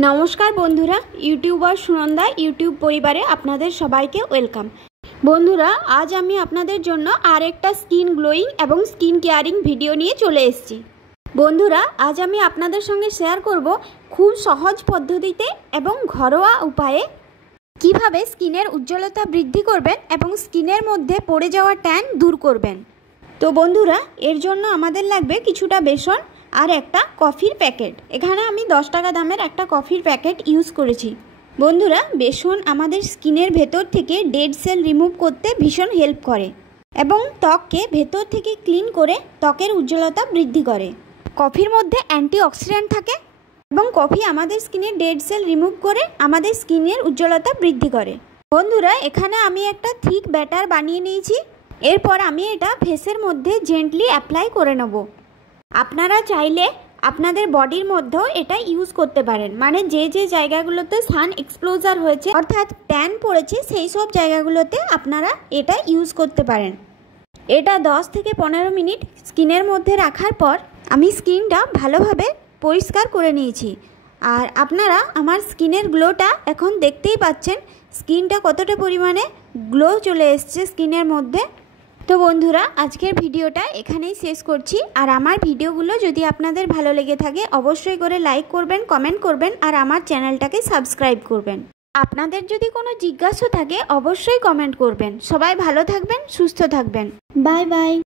नमस्कार बंधुरा YouTuber Sunanda YouTube परिवारे आपनादेर सबाइके वेलकाम। बंधुरा आज आमी आपनादेर जोन्नो आरेकटा स्किन ग्लोइंग एबं स्किन केयारिंग भिडियो निये चले एसेछि। बंधुरा आज आमी आपनादेर संगे शेयर करब खूब सहज पद्धतिते एबं घरोया उपाये किभाबे स्किनेर उज्ज्वलता बृद्धि करबेन एबं स्किनेर मध्य पड़े जाওয়া टैन दूर करबेन। तो बंधुरा एर जोन्नो आमादेर लागबे किछुटा बेसन और एक कफिर पैकेट। एखाने आमी 10 टाका दामेर एक कफिर पैकेट यूज करेछि। बंधुरा बेसन आमादेर स्किनेर भेतर थेके डेड सेल रिमुव करते भीषण हेल्प करे एबं त्वकके भेतर थेके क्लिन करे त्वकेर उज्ज्वलता बृद्धि करे। कफिर मध्य अ্যান্টিঅক্সিডেন্ট थाके एबं कफि आमादेर स्किनेर डेड सेल रिमुव करे आमादेर स्किनेर उज्ज्वलता बृद्धि करे। बंधुरा एखाने आमी एकटा थिक बैटार बानिये निয়েছি। एरपर आमी एटा फेसের মধ্যে जेंटली अ্যাপ্লাই करे नेब। আপনারা চাইলে আপনাদের বডির মধ্যেও এটা ইউজ করতে পারেন, মানে যে যে জায়গাগুলোতে সান এক্সপোজার হয়েছে অর্থাৎ ট্যান পড়েছে সেই সব জায়গাগুলোতে আপনারা এটা ইউজ করতে পারেন। এটা 10 থেকে 15 মিনিট স্কিনের মধ্যে রাখার পর আমি স্কিনটা ভালোভাবে পরিষ্কার করে নিয়েছি। আর আপনারা আমার স্কিনের গ্লোটা এখন দেখতেই পাচ্ছেন, স্কিনটা কতটা পরিমাণে গ্লো চলে এসেছে স্কিনের মধ্যে। तो बंधुरा आजकेर भिडियोटा एखानेई शेष करछि। और आमार भिडियोगुलो यदि आपनादेर भालो लेगे थाके अवश्यई करे लाइक करबेन, कमेंट करबेन और आमार चैनलटाके सबस्क्राइब करबेन। आपनादेर यदि कोनो जिज्ञासा थाके अवश्यई कमेंट करबेन। सबाई भालो थाकबेन, सुस्थ थाकबेन। Bye bye.